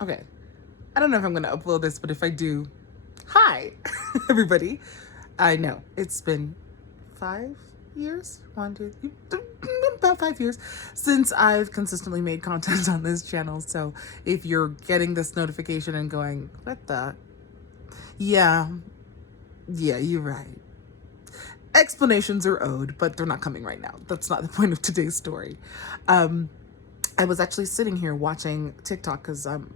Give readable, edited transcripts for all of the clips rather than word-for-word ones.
Okay. I don't know if I'm going to upload this, but if I do, hi, everybody. I know it's been 5 years, about 5 years since I've consistently made content on this channel. So if you're getting this notification and going, what the? Yeah, you're right. Explanations are owed, but they're not coming right now. That's not the point of today's story. I was actually sitting here watching TikTok because I'm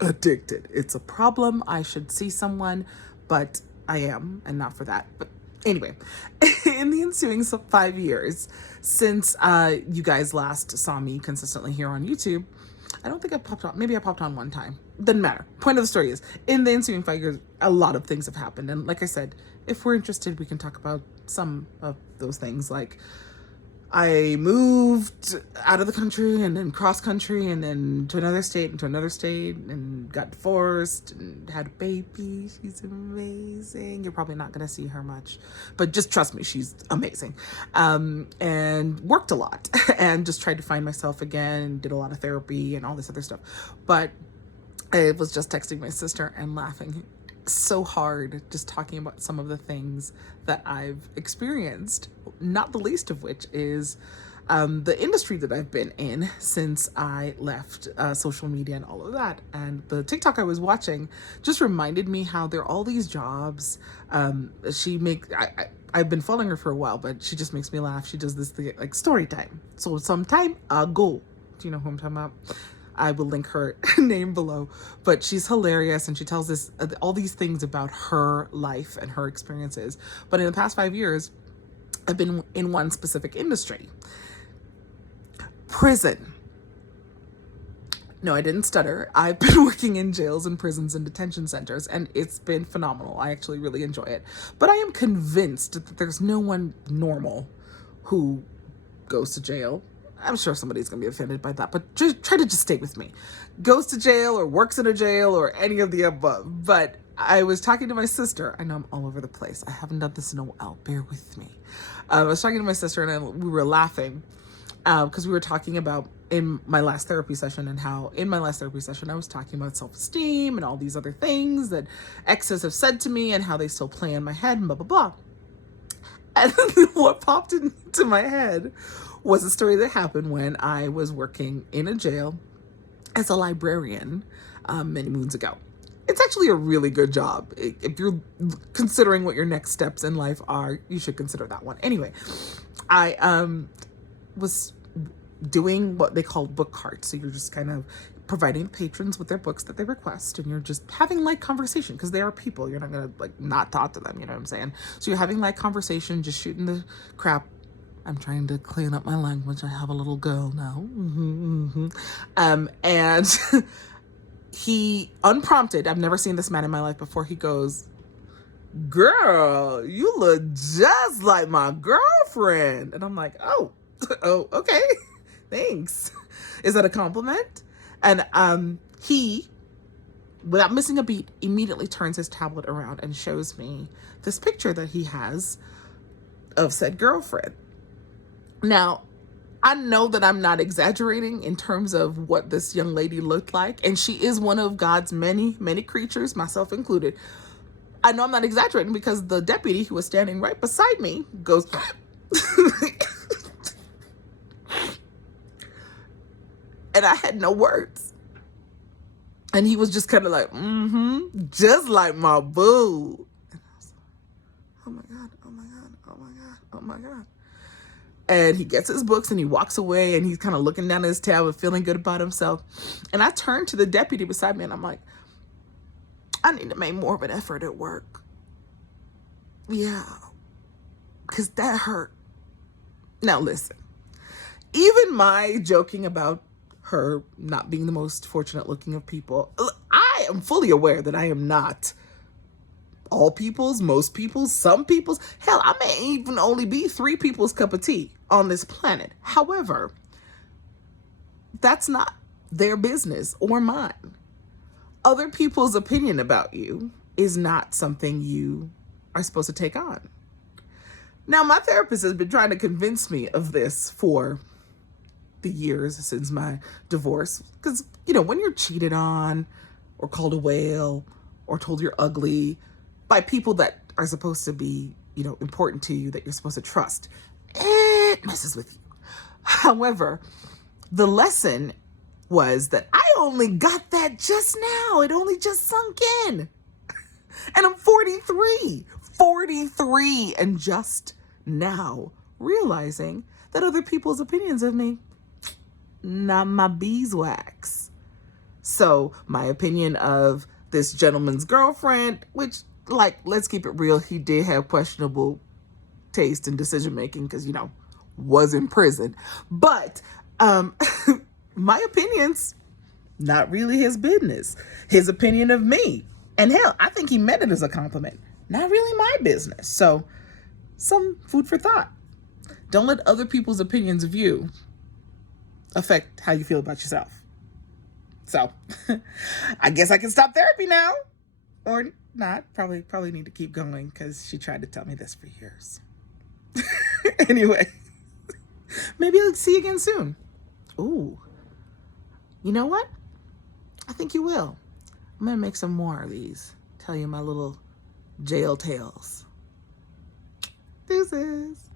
addicted. It's a problem. I should see someone, but I am, and not for that. But anyway, in the ensuing 5 years since you guys last saw me consistently here on YouTube, I don't think I popped on. Maybe I popped on one time. Doesn't matter. Point of the story is, in the ensuing 5 years, a lot of things have happened. And like I said, if we're interested, we can talk about some of those things. Like, I moved out of the country and then cross country and then to another state and got divorced and had a baby. She's amazing. You're probably not going to see her much, but just trust me, she's amazing. And worked a lot and just tried to find myself again and did a lot of therapy and all this other stuff. But I was just texting my sister and laughing so hard, just talking about some of the things that I've experienced, not the least of which is the industry that I've been in since I left social media and all of that. And the TikTok I was watching just reminded me how there are all these jobs. I've been following her for a while, but she just makes me laugh. She does this thing like story time. So some time ago, do you know who I'm talking about? I will link her name below, but she's hilarious and she tells us all these things about her life and her experiences. But in the past 5 years, I've been in one specific industry. Prison. No, I didn't stutter. I've been working in jails and prisons and detention centers, and it's been phenomenal. I actually really enjoy it. But I am convinced that there's no one normal who goes to jail. I'm sure somebody's going to be offended by that, but just try to just stay with me. Goes to jail or works in a jail or any of the above. But I was talking to my sister. I know I'm all over the place. I haven't done this in a while. Bear with me. I was talking to my sister and we were laughing because we were talking about in my last therapy session and how in my last therapy session I was talking about self-esteem and all these other things that exes have said to me and how they still play in my head and blah, blah, blah. And what popped into my head was a story that happened when I was working in a jail as a librarian many moons ago. It's actually a really good job. If you're considering what your next steps in life are, you should consider that one. Anyway, I was doing what they call book carts. So you're just kind of providing patrons with their books that they request, and you're just having light conversation because they are people. You're not gonna like not talk to them, you know what I'm saying? So you're having light conversation, just shooting the crap. I'm trying to clean up my language. I have a little girl now. And he, unprompted, I've never seen this man in my life before, he goes, "Girl, you look just like my girlfriend." And I'm like, oh, okay, thanks. Is that a compliment? And he, without missing a beat, immediately turns his tablet around and shows me this picture that he has of said girlfriend. Now, I know that I'm not exaggerating in terms of what this young lady looked like, and she is one of God's many, many creatures, myself included. I know I'm not exaggerating because the deputy who was standing right beside me goes, and I had no words. And he was just kind of like, just like my boo. And I was like, oh my God, oh my God, oh my God, oh my God. And he gets his books and he walks away and he's kind of looking down at his tablet, feeling good about himself. And I turned to the deputy beside me and I'm like, I need to make more of an effort at work. Yeah, because that hurt. Now listen, even my joking about her not being the most fortunate looking of people, I am fully aware that I am not all people's, most people's, some people's. Hell, I may even only be 3 people's cup of tea on this planet. However, that's not their business or mine. Other people's opinion about you is not something you are supposed to take on. Now, my therapist has been trying to convince me of this for the years since my divorce. Because, when you're cheated on or called a whale or told you're ugly by people that are supposed to be, important to you, that you're supposed to trust, it messes with you. However, the lesson was that I only got that just now. It only just sunk in. And I'm 43, and just now realizing that other people's opinions of me, not my beeswax. So my opinion of this gentleman's girlfriend, which, let's keep it real, he did have questionable taste and decision making because, was in prison. But my opinions, not really his business. His opinion of me, and hell, I think he meant it as a compliment, not really my business. So some food for thought. Don't let other people's opinions of you affect how you feel about yourself. So I guess I can stop therapy now, or not. Probably need to keep going because she tried to tell me this for years. Anyway, maybe I'll see you again soon. Ooh, you know what? I think you will. I'm gonna make some more of these. Tell you my little jail tales. Deuces.